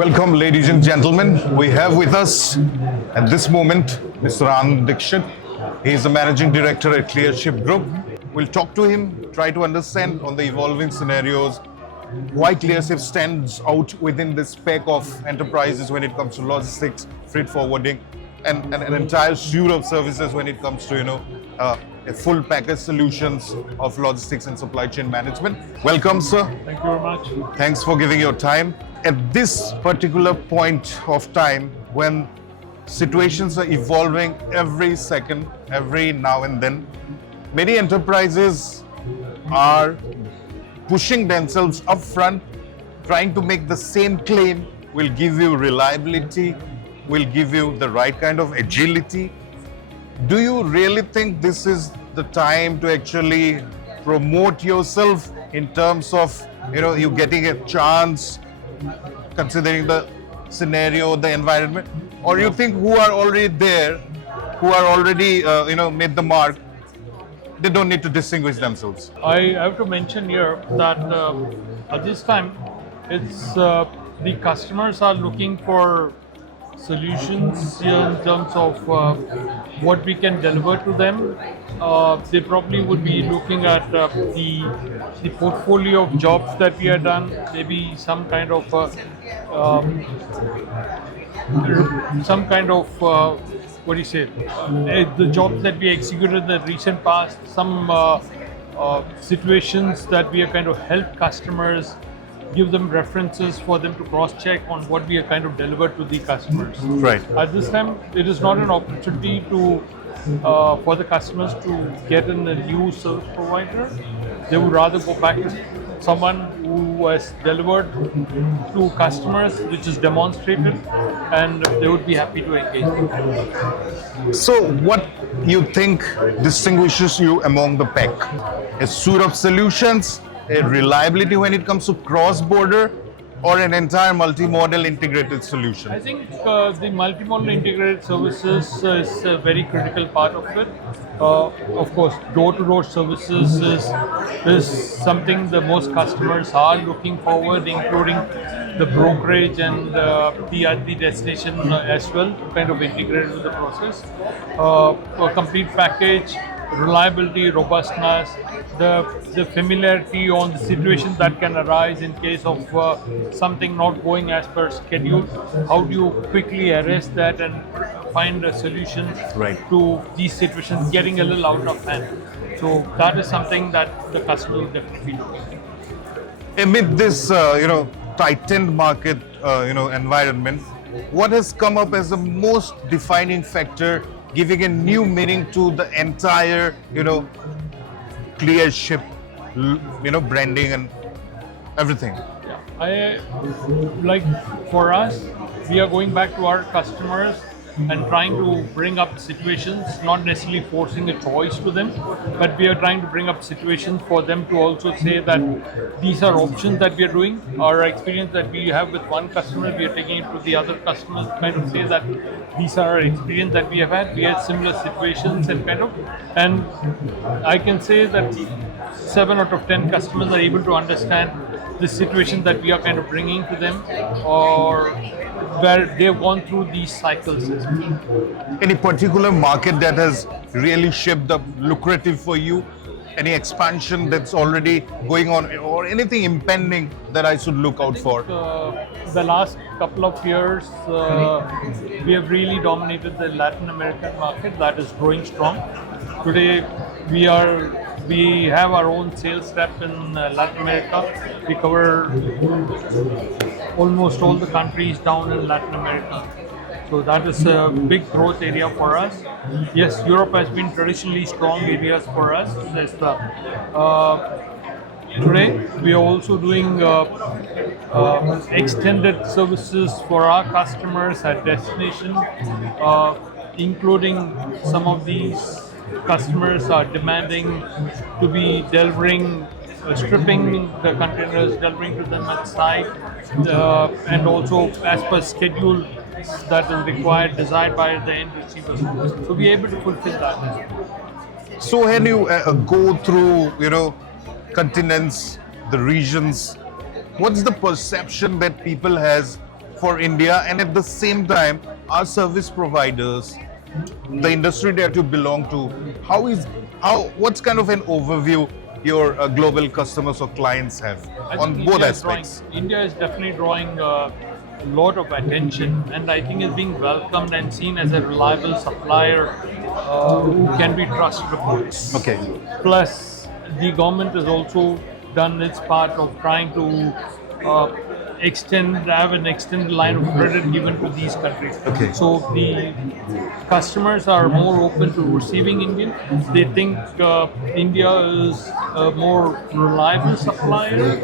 Welcome, ladies and gentlemen. We have with us at this moment Mr. Dikshit. He is the Managing Director at 𝐶leadership Group. We'll talk to him, try to understand on the evolving scenarios, why 𝐶leadership stands out within this spec of enterprises when it comes to logistics, freight forwarding, and an entire suite of services when it comes to, a full package solutions of logistics and supply chain management. Welcome, sir. Thank you very much. Thanks for giving your time. At this particular point of time, when situations are evolving every second, every now and then, many enterprises are pushing themselves up front, trying to make the same claim, will give you reliability, will give you the right kind of agility. Do you really think this is the time to actually promote yourself in terms of, you getting a chance, considering the scenario, the environment? Or you think who are already there, who are already, made the mark, they don't need to distinguish themselves? I have to mention here that at this time, it's the customers are looking for solutions here in terms of what we can deliver to them. They probably would be looking at the portfolio of jobs that we have done, maybe some kind of the jobs that we executed in the recent past, some situations that we have kind of helped customers, give them references for them to cross-check on what we have kind of delivered to the customers. Right. At this time, it is not an opportunity to for the customers to get in a new service provider. They would rather go back to someone who has delivered to customers, which is demonstrated, and they would be happy to engage. So what you think distinguishes you among the pack? A suite of solutions, a reliability when it comes to cross-border, or an entire multi-modal integrated solution? I think the multi-modal integrated services is a very critical part of it. Of course, door-to-door services is something that most customers are looking forward, including the brokerage and the destination as well, to kind of integrate with the process. A complete package, reliability, robustness, the familiarity on the situations that can arise in case of something not going as per schedule. How do you quickly arrest that and find a solution to these situations getting a little out of hand? So that is something that the customer will definitely do. Amid this, tightened market, environment, what has come up as the most defining factor, giving a new meaning to the entire, 𝐶leadership, branding and everything? For us, we are going back to our customers and trying to bring up situations, not necessarily forcing a choice to them, but we are trying to bring up situations for them to also say that these are options that we are doing. Our experience that we have with one customer, we are taking it to the other customers, kind of say that these are our experience that we have had. We had similar situations and I can say that 7 out of 10 customers are able to understand the situation that we are kind of bringing to them, or where they've gone through these cycles. Any particular market that has really shaped up lucrative for you? Any expansion that's already going on, or anything impending that I should look out for? The last couple of years, we have really dominated the Latin American market. That is growing strong. Today, we have our own sales rep in Latin America. We cover almost all the countries down in Latin America. So that is a big growth area for us. Yes, Europe has been traditionally strong areas for us. Today, we are also doing extended services for our customers at destination, including some of these customers are demanding to be delivering, stripping the containers, delivering to them at site, and also as per schedule that is required, desired by the end receivers. So we are able to fulfill that. So when you go through, continents, the regions, what's the perception that people has for India, and at the same time, our service providers, the industry that you belong to, what's kind of an overview your global customers or clients have on both aspects? India is definitely drawing a lot of attention, and I think is being welcomed and seen as a reliable supplier who can be trusted upon. Okay. Plus, the government has also done its part of trying to have an extended line of credit given to these countries. Okay. So the customers are more open to receiving Indian. They think India is a more reliable supplier,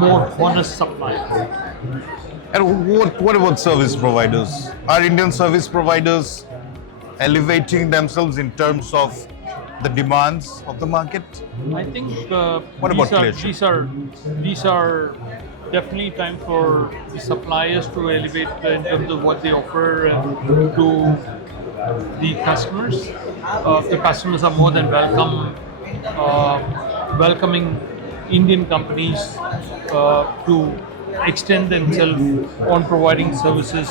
more honest supplier. And what about service providers? Are Indian service providers elevating themselves in terms of the demands of the market? I think What about leadership? these are definitely time for the suppliers to elevate in terms of what they offer to the customers. The customers are more than welcoming Indian companies to extend themselves on providing services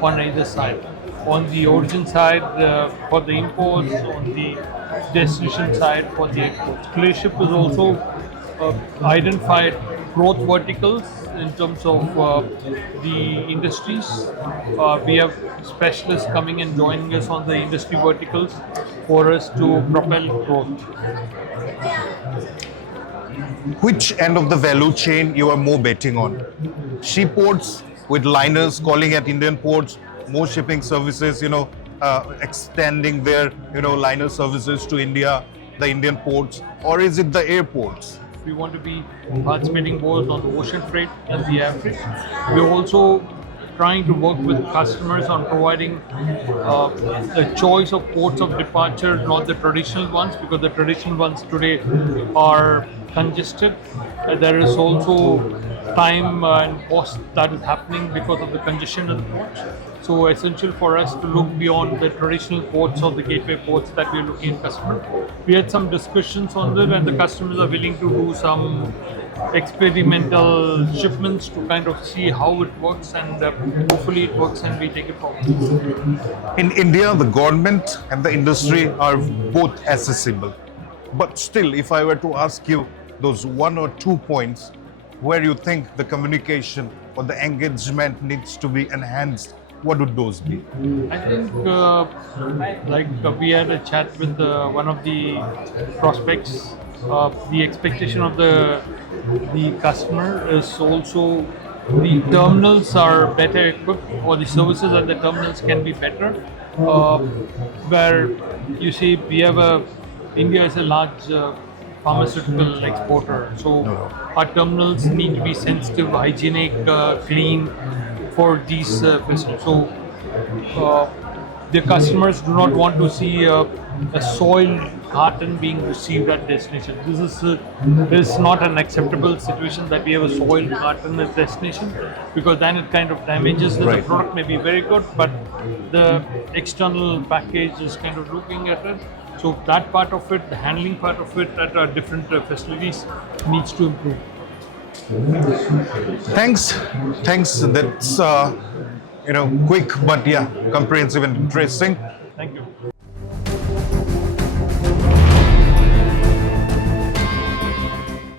on either side. On the origin side for the imports, on the destination side for the exports. 𝐀𝐬𝐬𝐴 is also identified growth verticals in terms of the industries. We have specialists coming and joining us on the industry verticals for us to propel growth. Which end of the value chain you are more betting on? Seaports with liners calling at Indian ports, more shipping services, extending their, liner services to India, the Indian ports, or is it the airports? We want to be participating both on the ocean freight and the air freight. We're also trying to work with customers on providing a choice of ports of departure, not the traditional ones, because the traditional ones today are congested. There is also time and cost that is happening because of the congestion of the ports. So essential for us to look beyond the traditional ports or the gateway ports that we're looking at customers. We had some discussions on that, and the customers are willing to do some experimental shipments to kind of see how it works, and hopefully it works and we take it forward. In India, the government and the industry are both accessible. But still, if I were to ask you those one or two points where you think the communication or the engagement needs to be enhanced, what would those be? I think we had a chat with one of the prospects. The expectation of the customer is also the terminals are better equipped, or the services at the terminals can be better. Where you see India is a large pharmaceutical exporter, so our terminals need to be sensitive, hygienic, clean for these vessels. So the customers do not want to see a soiled carton being received at destination. This is not an acceptable situation that we have a soiled carton at destination, because then it kind of damages the product may be very good, but the external package is kind of looking at it. So that part of it, the handling part of it at our different facilities needs to improve. Thanks. That's quick but comprehensive and interesting. Thank you.